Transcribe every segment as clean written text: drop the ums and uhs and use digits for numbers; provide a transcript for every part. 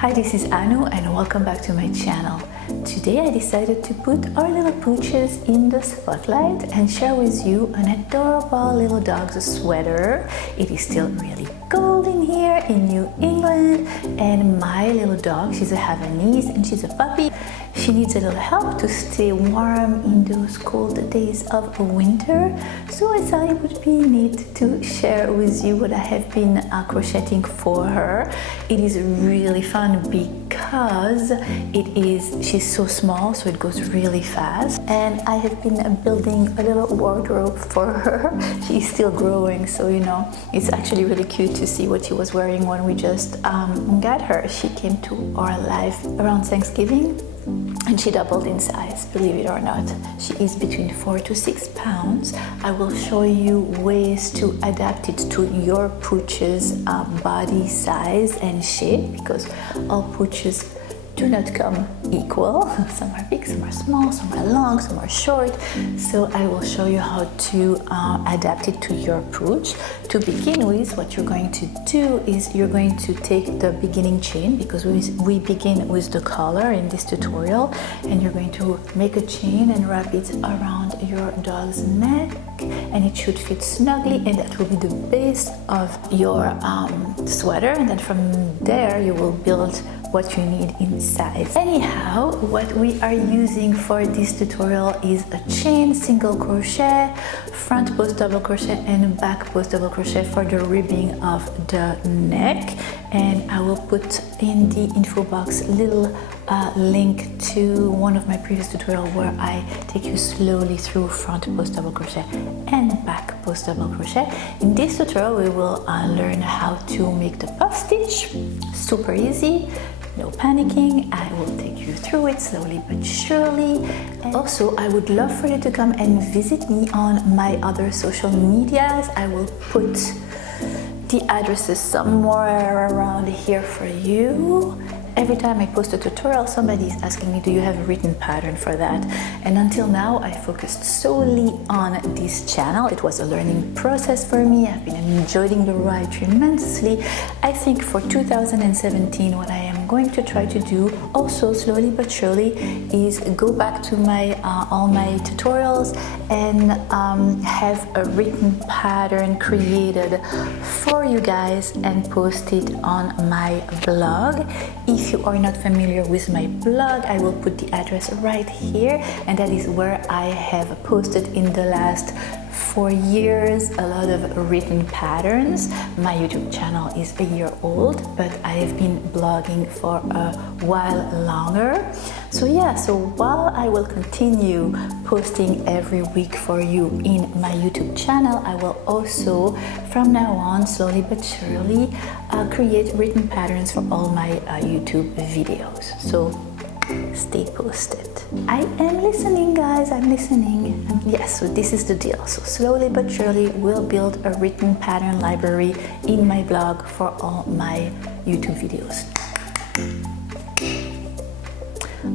Hi, this is Annoo and welcome back to my channel. Today I decided to put our little pooches in the spotlight and share with you an adorable little dog's sweater. It is still really cold in here in New England, and my little dog, she's a Havanese and she's a puppy. She needs a little help to stay warm in those cold days of winter. So I thought it would be neat to share with you what I have been crocheting for her. It is really fun because she's so small, so it goes really fast. And I have been building a little wardrobe for her. She's still growing, so you know, it's actually really cute to see what she was wearing when we just got her. She came to our life around Thanksgiving. And she doubled in size, believe it or not. She is between 4 to 6 pounds. I will show you ways to adapt it to your pooch's body size and shape, because all pooches do not come equal. Some are big, some are small, some are long, some are short. So I will show you how to adapt it to your pooch. To begin with, what you're going to do is you're going to take the beginning chain, because we begin with the collar in this tutorial, and you're going to make a chain and wrap it around your dog's neck, and it should fit snugly, and that will be the base of your sweater, and then from there you will build what you need in size. Anyhow, what we are using for this tutorial is a chain, single crochet, front post double crochet and back post double crochet for the ribbing of the neck. And I will put in the info box little link to one of my previous tutorials where I take you slowly through front post double crochet and back post double crochet. In this tutorial we will learn how to make the puff stitch. Super easy. No panicking, I will take you through it slowly but surely. And also, I would love for you to come and visit me on my other social medias. I will put the addresses somewhere around here for you. Every time I post a tutorial, somebody is asking me, do you have a written pattern for that? And until now, I focused solely on this channel. It was a learning process for me. I've been enjoying the ride tremendously. I think for 2017, what I am going to try to do, also slowly but surely, is go back to my all my tutorials and have a written pattern created for you guys and post it on my blog. If you are not familiar with my blog, I will put the address right here, and that is where I have posted in the last 4 years a lot of written patterns. My YouTube channel is a year old, but I have been blogging for a while longer. So yeah, so while I will continue posting every week for you in my YouTube channel, I will also from now on slowly but surely create written patterns for all my YouTube videos. So stay posted. I am listening, guys, I'm listening. Yes, so this is the deal. So slowly but surely we'll build a written pattern library in my blog for all my YouTube videos.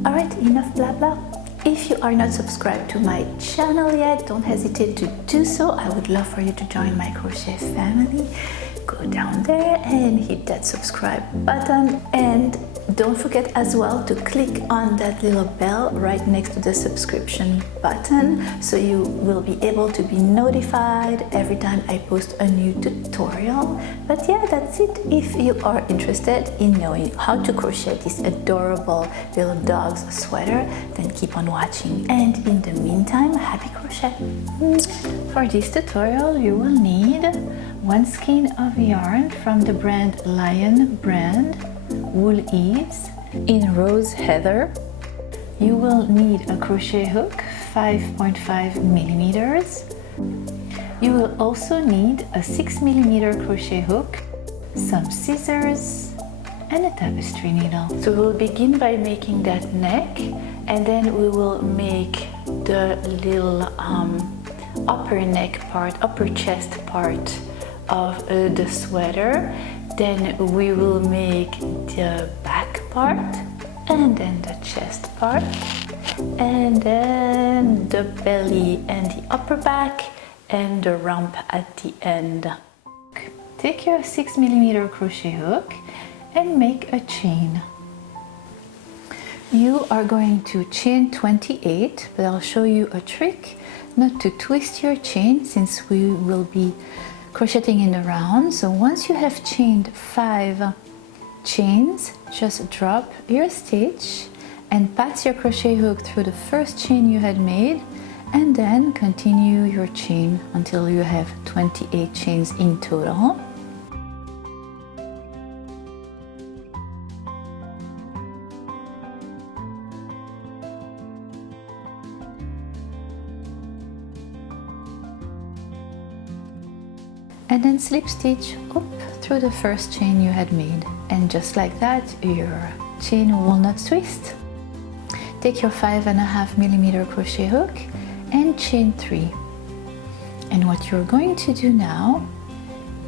Alright, enough blah blah. If you are not subscribed to my channel yet, don't hesitate to do so. I would love for you to join my crochet family. Go down there and hit that subscribe button, and don't forget as well to click on that little bell right next to the subscription button, so you will be able to be notified every time I post a new tutorial. But yeah, that's it. If you are interested in knowing how to crochet this adorable little dog's sweater, then keep on watching. And in the meantime, happy crochet! For this tutorial you will need one skein of yarn from the brand Lion brand, wool ease in rose heather. You will need a crochet hook 5.5 millimeters. You will also need a 6 millimeter crochet hook, some scissors and a tapestry needle. So we'll begin by making that neck, and then we will make the little upper neck part, upper chest part of the sweater. Then we will make the back part, and then the chest part, and then the belly and the upper back, and the rump at the end. Take your 6 millimeter crochet hook and make a chain. You are going to chain 28, but I'll show you a trick not to twist your chain since we will be crocheting in a round. So once you have chained 5 chains, just drop your stitch and pass your crochet hook through the first chain you had made, and then continue your chain until you have 28 chains in total. And then slip stitch up through the first chain you had made, and just like that your chain will not twist. Take your 5.5mm crochet hook and chain 3, and what you're going to do now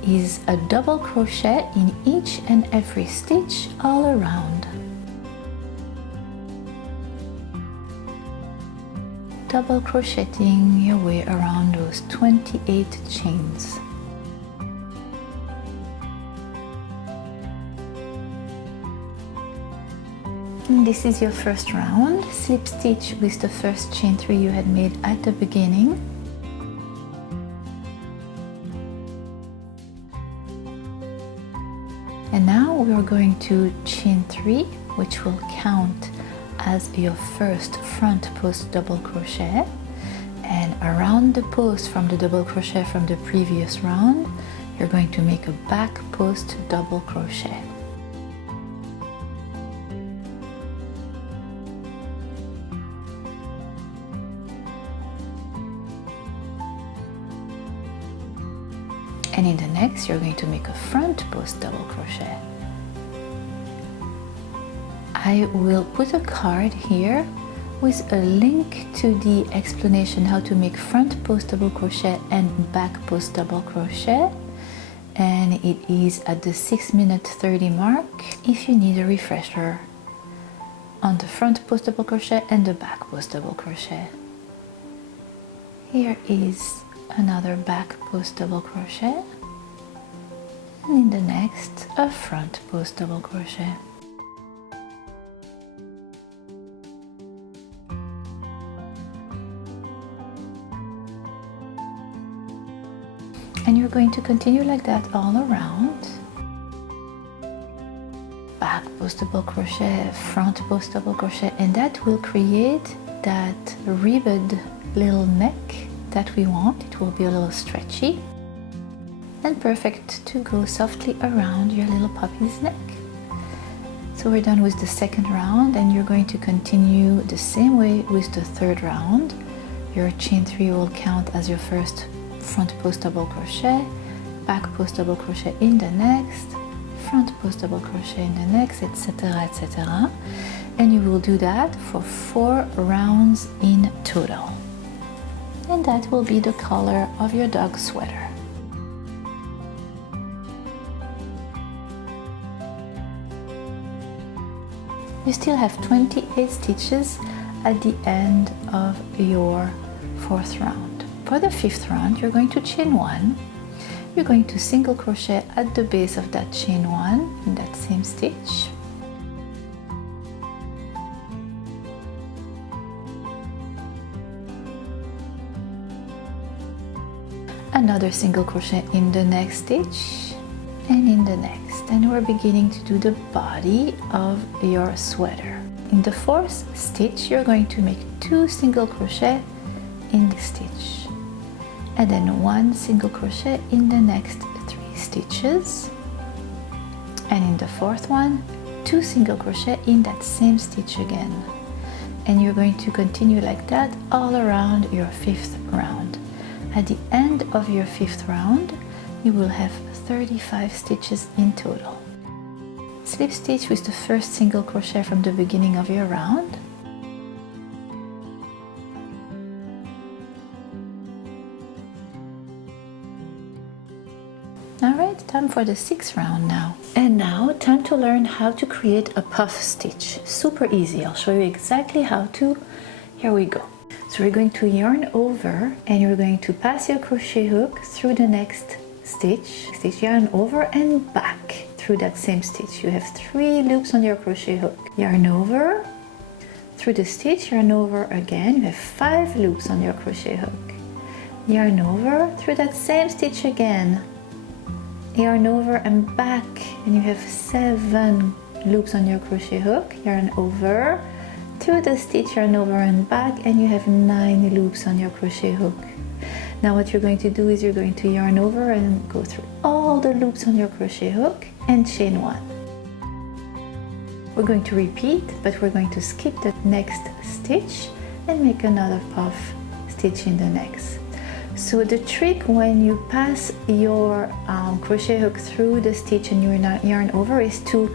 is a double crochet in each and every stitch all around. Double crocheting your way around those 28 chains. And this is your first round. Slip stitch with the first chain 3 you had made at the beginning. And now we are going to chain 3, which will count as your first front post double crochet. And around the post from the double crochet from the previous round, you're going to make a back post double crochet. And in the next, you're going to make a front post double crochet. I will put a card here with a link to the explanation how to make front post double crochet and back post double crochet. And it is at the 6-minute 30 mark if you need a refresher on the front post double crochet and the back post double crochet. Here is another back post double crochet, and in the next a front post double crochet. And you're going to continue like that all around. Back post double crochet, front post double crochet, and that will create that ribbed little neck that we want. It will be a little stretchy and perfect to go softly around your little puppy's neck. So we're done with the second round, and you're going to continue the same way with the third round. Your chain 3 will count as your first front post double crochet, back post double crochet in the next, front post double crochet in the next, etc., etc. And you will do that for 4 rounds in total. And that will be the color of your dog sweater. You still have 28 stitches at the end of your 4th round. For the 5th round, you're going to chain 1. You're going to single crochet at the base of that chain 1 in that same stitch. Another single crochet in the next stitch and in the next, and we're beginning to do the body of your sweater. In the 4th stitch, you're going to make 2 single crochet in the stitch, and then 1 single crochet in the next 3 stitches, and in the 4th one, 2 single crochet in that same stitch again. And you're going to continue like that all around your 5th round. At the end of your 5th round, you will have 35 stitches in total. Slip stitch with the first single crochet from the beginning of your round. Alright, time for the 6th round now. And now, time to learn how to create a puff stitch. Super easy, I'll show you exactly how to. Here we go. So we're going to yarn over, and you're going to pass your crochet hook through the next stitch, yarn over and back through that same stitch. You have 3 loops on your crochet hook. Yarn over, through the stitch, yarn over again. You have 5 loops on your crochet hook. Yarn over through that same stitch again. Yarn over and back, and you have 7 loops on your crochet hook. Yarn over through the stitch, yarn over and back, and you have 9 loops on your crochet hook. Now what you're going to do is you're going to yarn over and go through all the loops on your crochet hook and chain 1. We're going to repeat, but we're going to skip the next stitch and make another puff stitch in the next. So the trick when you pass your crochet hook through the stitch and you yarn over is to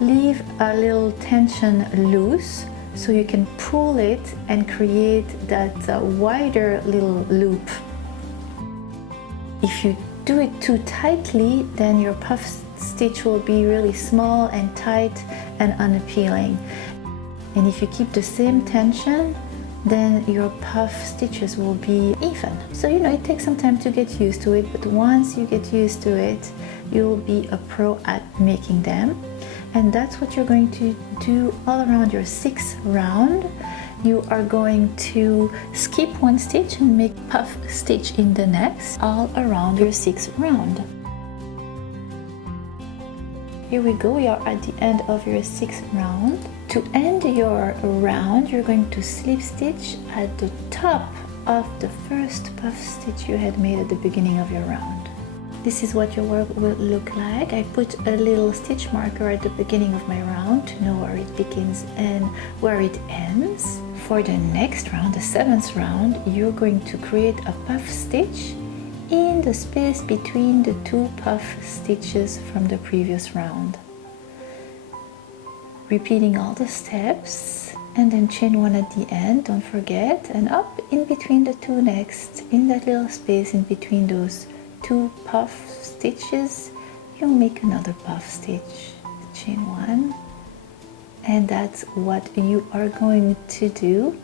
leave a little tension loose so you can pull it and create that wider little loop. If you do it too tightly, then your puff stitch will be really small and tight and unappealing. And if you keep the same tension, then your puff stitches will be even. So it takes some time to get used to it, but once you get used to it, you'll be a pro at making them. And that's what you're going to do all around your 6th round. You are going to skip 1 stitch and make puff stitch in the next all around your 6th round. Here we go, we are at the end of your 6th round. To end your round, you're going to slip stitch at the top of the first puff stitch you had made at the beginning of your round. This is what your work will look like. I put a little stitch marker at the beginning of my round to know where it begins and where it ends. For the next round, the 7th round, you're going to create a puff stitch in the space between the 2 puff stitches from the previous round. Repeating all the steps and then chain 1 at the end, don't forget, and up in between the 2 next, in that little space in between those 2 puff stitches, you'll make another puff stitch, chain 1, and that's what you are going to do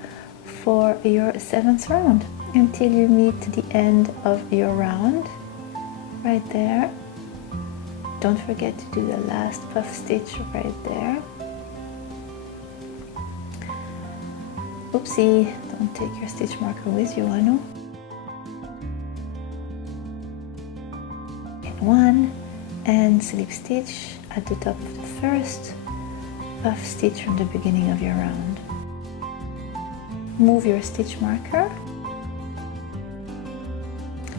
for your 7th round until you meet the end of your round right there. Don't forget to do the last puff stitch right there. Oopsie, don't take your stitch marker with you, Annoo. In 1 and slip stitch at the top of the first puff stitch from the beginning of your round. Move your stitch marker.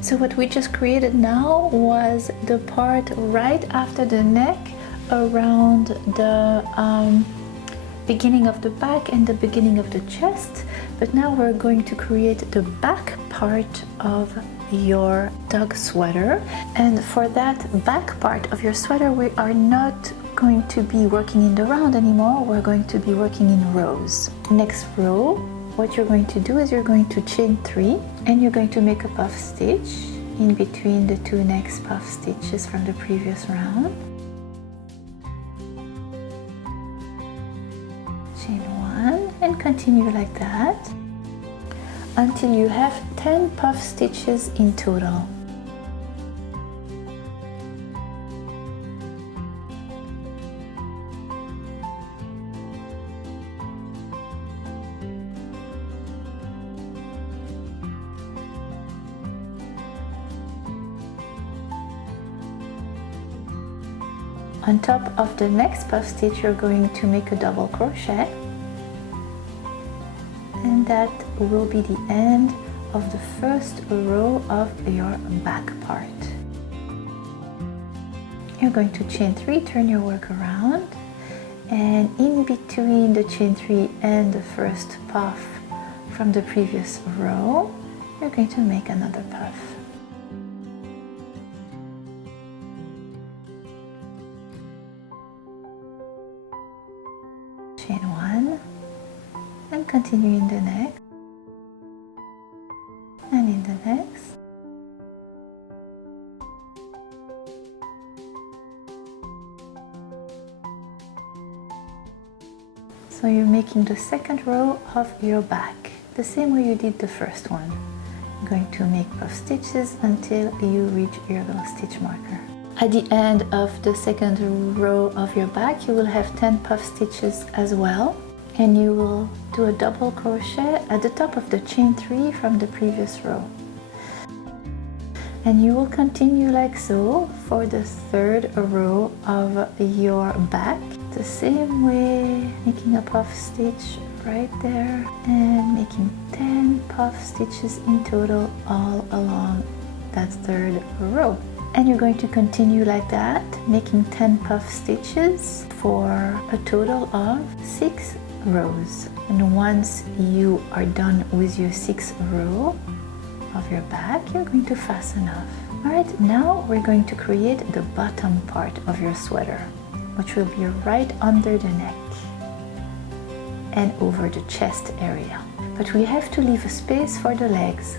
So what we just created now was the part right after the neck around the beginning of the back and the beginning of the chest, but now we're going to create the back part of your dog sweater. And for that back part of your sweater, we are not going to be working in the round anymore, we're going to be working in rows. Next row, what you're going to do is you're going to chain 3 and you're going to make a puff stitch in between the 2 next puff stitches from the previous round. Chain 1 and continue like that until you have 10 puff stitches in total. On top of the next puff stitch, you're going to make a double crochet, and that will be the end of the first row of your back part. You're going to chain 3, turn your work around, and in between the chain 3 and the first puff from the previous row, you're going to make another puff. Chain 1 and continue in the next and in the next. So you're making the second row of your back the same way you did the first one. You're going to make puff stitches until you reach your little stitch marker. At the end of the second row of your back, you will have 10 puff stitches as well. and you will do a double crochet at the top of the chain 3 from the previous row. And you will continue like so for the third row of your back, the same way, making a puff stitch right there and making 10 puff stitches in total all along that third row. And you're going to continue like that, making 10 puff stitches for a total of 6 rows. And once you are done with your 6th row of your back, you're going to fasten off. Alright, now we're going to create the bottom part of your sweater, which will be right under the neck and over the chest area. But we have to leave a space for the legs.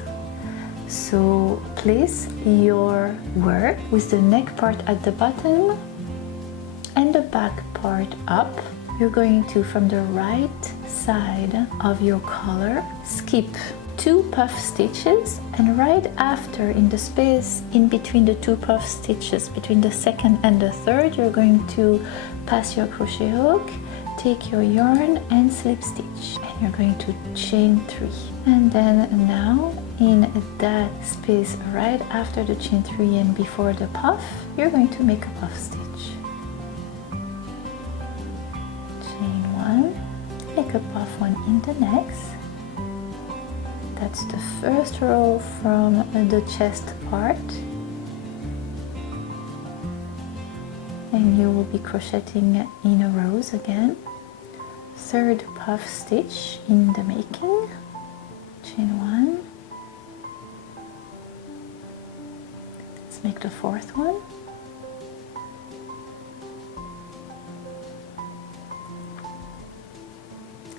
So place your work with the neck part at the bottom and the back part up. You're going to, from the right side of your collar, skip 2 puff stitches, and right after, in the space in between the 2 puff stitches, between the second and the third, you're going to pass your crochet hook, take your yarn and slip stitch, and you're going to chain 3. And then now in that space right after the chain 3 and before the puff, you're going to make a puff stitch. Chain 1, make a puff 1 in the next. That's the first row from the chest part, and you will be crocheting in rows again. Third puff stitch in the making, chain 1. Let's make the 4th one.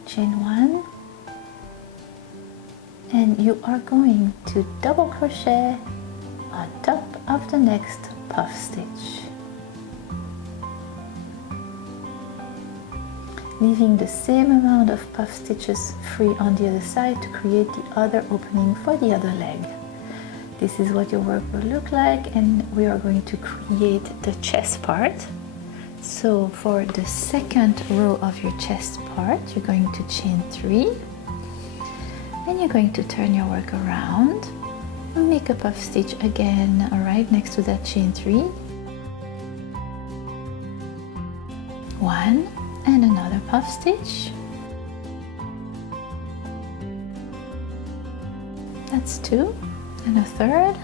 Chain 1. And you are going to double crochet on top of the next puff stitch, leaving the same amount of puff stitches free on the other side to create the other opening for the other leg. This is what your work will look like, and we are going to create the chest part. So for the second row of your chest part, you're going to chain 3. And you're going to turn your work around and make a puff stitch again right next to that chain 3. 1 and another puff stitch. That's 2 and a third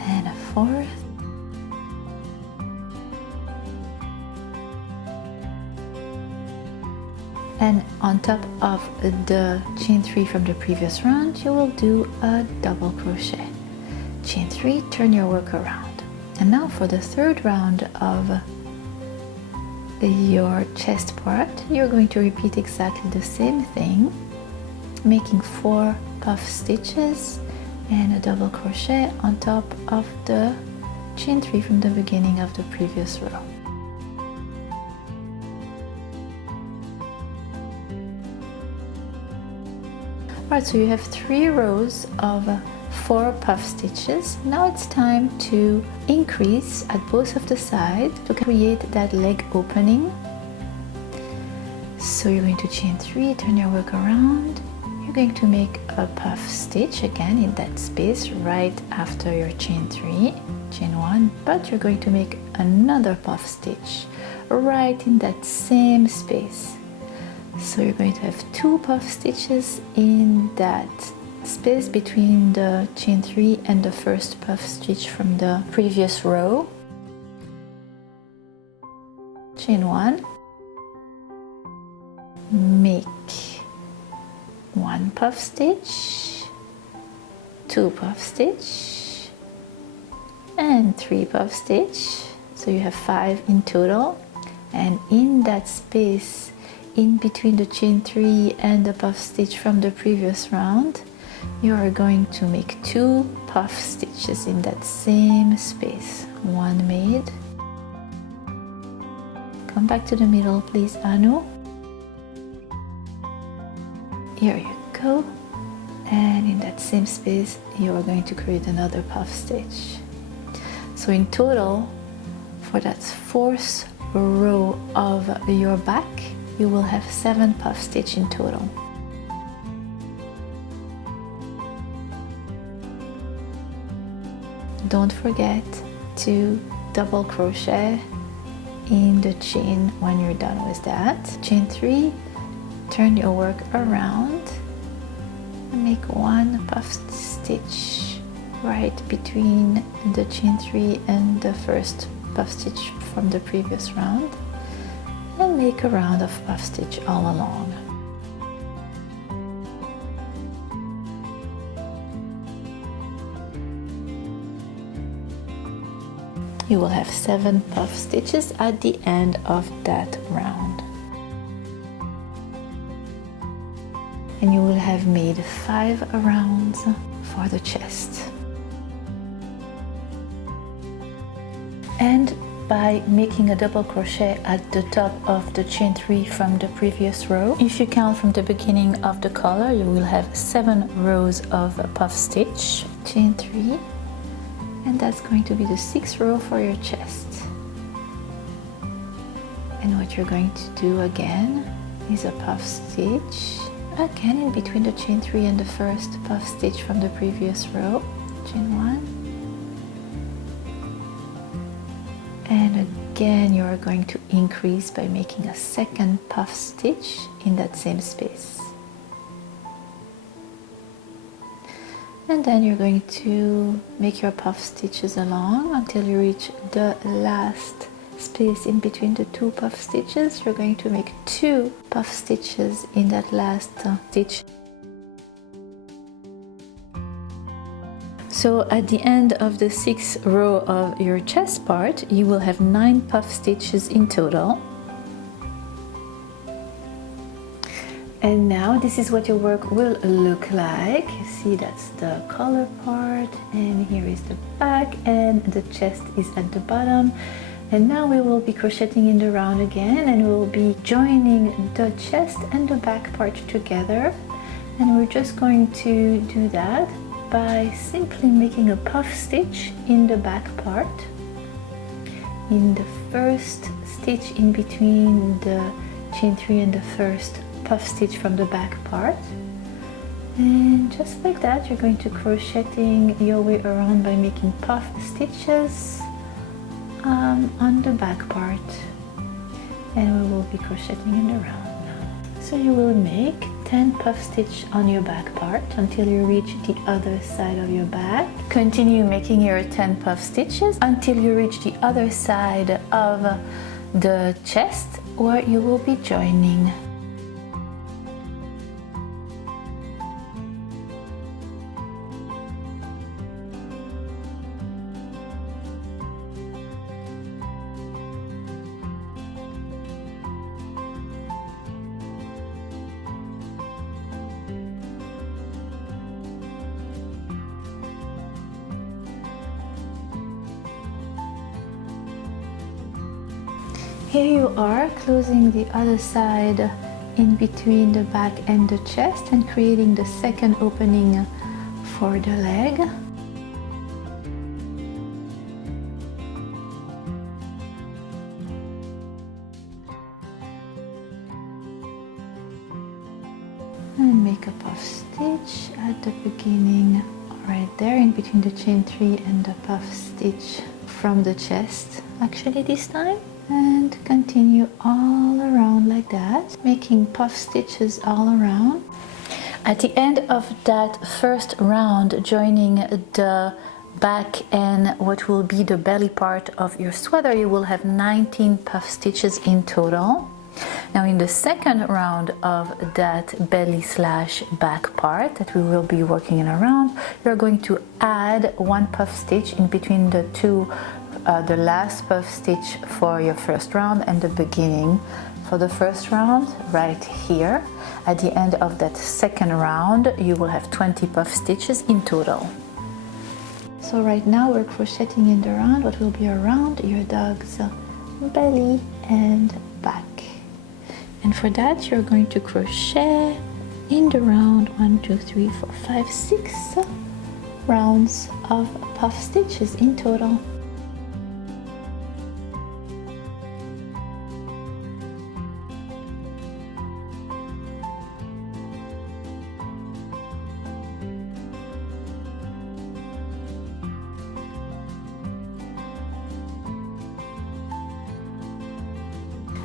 and a 4th. And on top of the chain 3 from the previous round, you will do a double crochet. Chain 3, turn your work around. And now for the third round of your chest part, you're going to repeat exactly the same thing, making 4 puff stitches and a double crochet on top of the chain 3 from the beginning of the previous row. Alright, so you have 3 rows of 4 puff stitches. Now it's time to increase at both of the sides to create that leg opening. So you're going to chain 3, turn your work around. You're going to make a puff stitch again in that space right after your chain 3, chain 1, but you're going to make another puff stitch right in that same space. So you're going to have 2 puff stitches in that space between the chain 3 and the first puff stitch from the previous row. Chain 1, make 1 puff stitch, 2 puff stitch, and 3 puff stitch. So you have 5 in total, and in that space in between the chain 3 and the puff stitch from the previous round, you are going to make 2 puff stitches in that same space. 1 made. Come back to the middle, please, Annoo. Here you go. And in that same space, you are going to create another puff stitch. So in total, for that 4th row of your back, you will have 7 puff stitch in total. Don't forget to double crochet in the chain when you're done with that. Chain 3, turn your work around and make 1 puff stitch right between the chain 3 and the first puff stitch from the previous round, and make a round of puff stitch all along. You will have 7 puff stitches at the end of that round. And you will have made 5 rounds for the chest. And by making a double crochet at the top of the chain 3 from the previous row, if you count from the beginning of the color, you will have 7 rows of puff stitch. Chain 3. And that's going to be the 6th row for your chest. And what you're going to do again is a puff stitch again in between the chain 3 and the first puff stitch from the previous row. Chain 1. And again you are going to increase by making a 2nd puff stitch in that same space. And then you're going to make your puff stitches along until you reach the last space in between the 2 puff stitches. You're going to make 2 puff stitches in that last stitch. So at the end of the 6th row of your chest part, you will have 9 puff stitches in total. And now this is what your work will look like. You see, that's the collar part, and here is the back, and the chest is at the bottom. And now we will be crocheting in the round again, and we'll be joining the chest and the back part together. And we're just going to do that by simply making a puff stitch in the back part, in the first stitch in between the chain 3 and the first puff stitch from the back part. And just like that, you're going to crocheting your way around by making puff stitches on the back part, and we will be crocheting in the round now. So you will make 10 puff stitch on your back part until you reach the other side of your back. Continue making your 10 puff stitches until you reach the other side of the chest, where you will be joining. Here you are, closing the other side in between the back and the chest and creating the 2nd opening for the leg. And make a puff stitch at the beginning, right there in between the chain 3 and the puff stitch from the chest, actually this time. And continue all around like that, making puff stitches all around. At the end of that first round, joining the back and what will be the belly part of your sweater, you will have 19 puff stitches in total. Now in the 2nd round of that belly slash back part that we will be working in around, you're going to add 1 puff stitch in between the 2 the last puff stitch for your first round and the beginning for the first round right here. At the end of that 2nd round, you will have 20 puff stitches in total. So right now we're crocheting in the round what will be around your dog's belly and back. And for that you're going to crochet in the round 1, 2, 3, 4, 5, 6 rounds of puff stitches in total.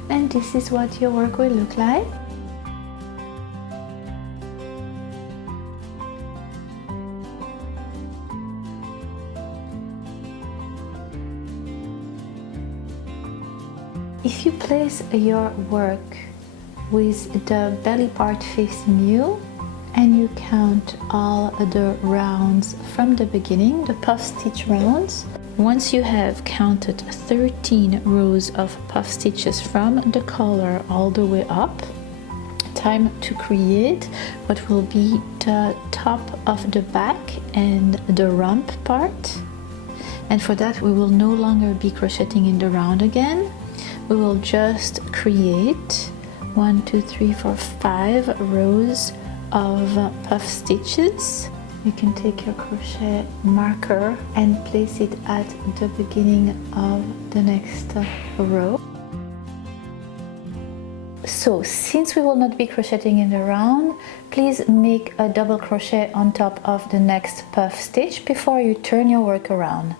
And this is what your work will look like. If you place your work with the belly part facing you and you count all the rounds from the beginning, the puff stitch rounds, once you have counted 13 rows of puff stitches from the collar all the way up, time to create what will be the top of the back and the rump part. And for that we will no longer be crocheting in the round again. We will just create 1, 2, 3, 4, 5 rows of puff stitches. You can take your crochet marker and place it at the beginning of the next row. So since we will not be crocheting in the round, please make a double crochet on top of the next puff stitch before you turn your work around.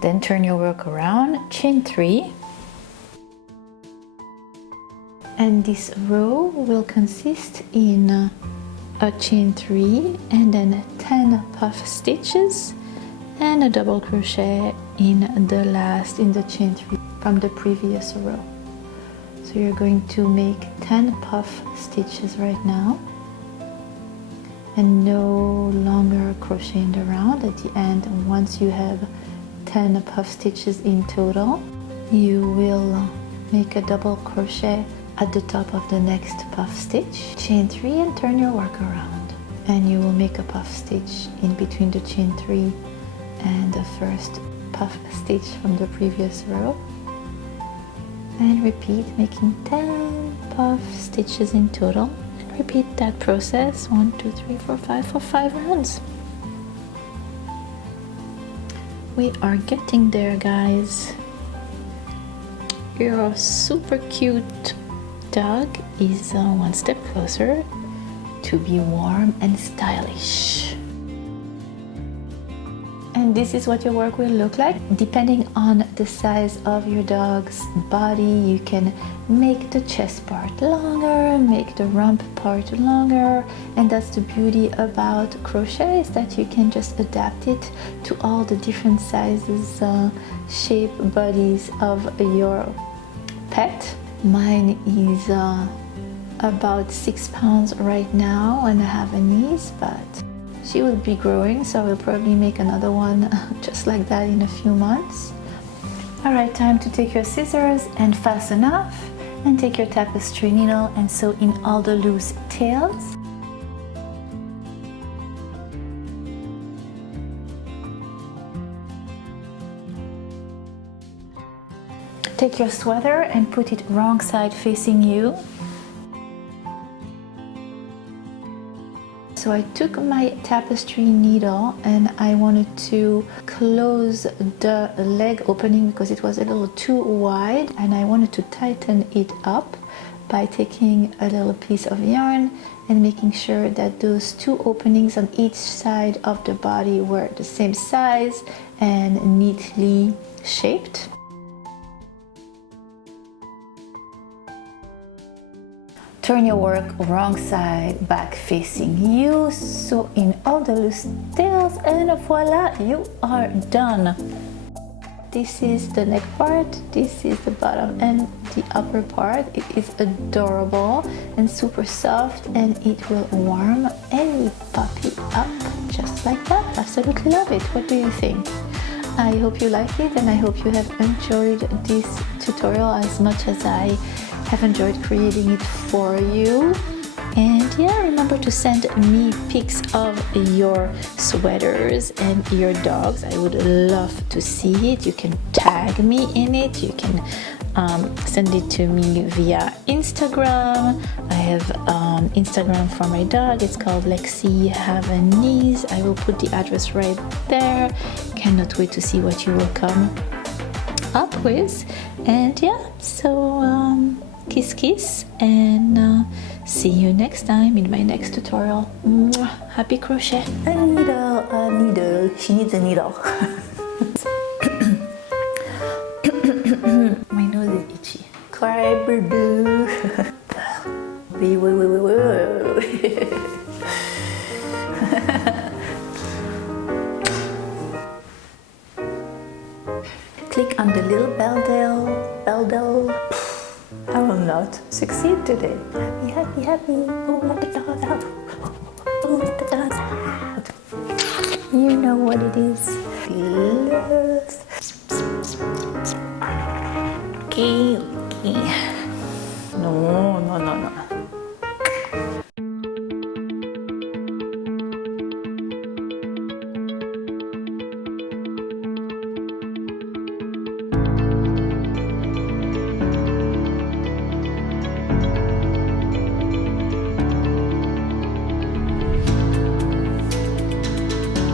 Then turn your work around, chain 3, and this row will consist in a chain 3 and then 10 puff stitches and a double crochet in the chain 3 from the previous row. So you're going to make 10 puff stitches right now and no longer crochet in the round. At the end, once you have 10 puff stitches in total, you will make a double crochet at the top of the next puff stitch, chain 3, and turn your work around, and you will make a puff stitch in between the chain 3 and the first puff stitch from the previous row, and repeat, making 10 puff stitches in total, and repeat that process 1, 2, 3, 4, 5 for 5 rounds. We are getting there, guys. Your super cute dog is one step closer to be warm and stylish. And this is what your work will look like. Depending on the size of your dog's body, you can make the chest part longer, make the rump part longer, and that's the beauty about crochet, is that you can just adapt it to all the different sizes, shape, bodies of your pet. Mine is about 6 pounds right now and I have a niece, but she will be growing, so I will probably make another one just like that in a few months. Alright, time to take your scissors and fasten off, and take your tapestry needle and sew in all the loose tails. Take your sweater and put it wrong side facing you. So I took my tapestry needle and I wanted to close the leg opening because it was a little too wide, and I wanted to tighten it up by taking a little piece of yarn and making sure that those 2 openings on each side of the body were the same size and neatly shaped. Turn your work wrong side back facing you, sew in all the loose tails, and voila, you are done. This is the neck part, this is the bottom and the upper part. It is adorable and super soft, and it will warm any puppy up just like that. Absolutely love it. What do you think? I hope you like it, and I hope you have enjoyed this tutorial as much as I have enjoyed creating it for you. And yeah, remember to send me pics of your sweaters and your dogs. I would love to see it. You can tag me in it. You can send it to me via Instagram. I have Instagram for my dog. It's called Lexi Havanese. I will put the address right there. Cannot wait to see what you will come up with. And yeah, so kiss kiss, and see you next time in my next tutorial. Mwah. Happy crochet. A needle, she needs a needle. subscriber do. Whoa. Click on the little bell. I will not succeed today. Happy. Oh, let the dogs out. Oh, let the dogs out. You know what it is. Love. Okay.